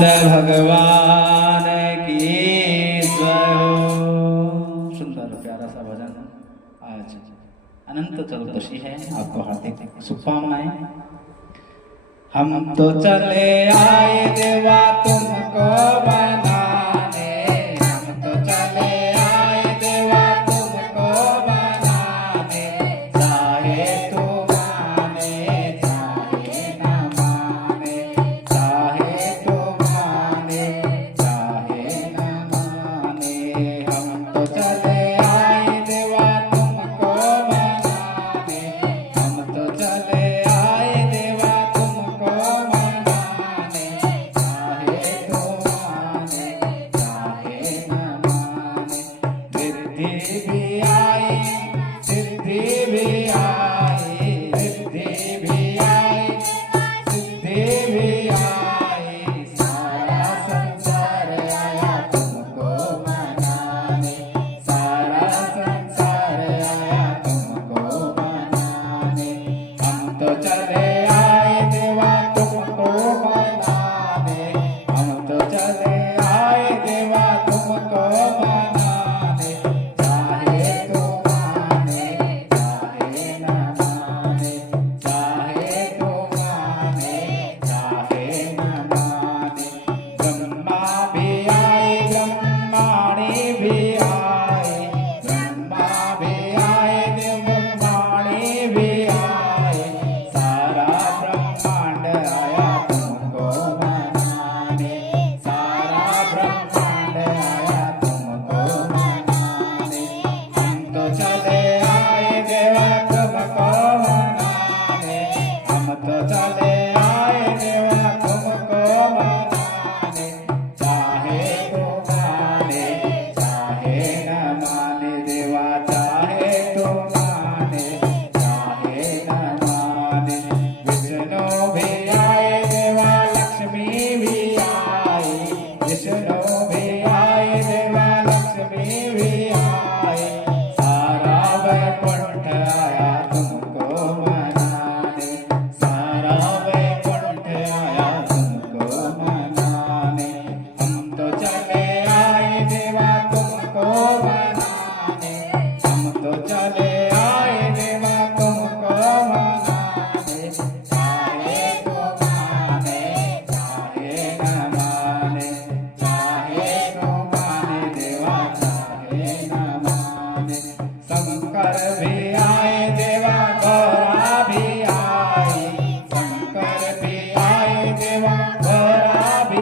भगवान की जय हो। सुंदर प्यारा सा भजन आज अनंत चतुर्दशी है, आपको हार्दिक शुभकामनाएं। हम तो चले आए देवा तुमको बनाने, हम तो चले आए देवा तुमको बनाने, चाहे तू माने चाहे न माने, चाहे तू माने चाहे न माने। हम तो चले आए देवा तुमको बनाने, हम तो चले आए देवा तुमको बनाने, चाहे तू माने चाहे न माने। रिद्धि भी आई सिद्धि भी आई, रिद्धि भी आई सिद्धि भी आई, सारा संसार आया तुमको मनाने, सारा संसार आया तुमको मनाने। हम तो चले आए देवा तुमको बनाने, हम तो चले आए देवा तुमको बनाने, चाहे तू माने चाहे न माने, चाहे तू माने चाहे न माने। ब्रह्मा भी आए ब्रह्माणी भी आए, ब्रह्मा भी आए ब्रह्माणी भी आए, सारा ब्रह्मांड आया तुमको मनाने, सारा ब्रह्मांड आया तुमको मनाने। हम तो चले आए देवा तुमको मनाने, हम तो चले आए देवा तुमको मनाने, चाहे तू माने चाहे न माने देवा, चाहे तू माने चाहे न माने। विष्णु भी आए देवा लक्ष्मी भी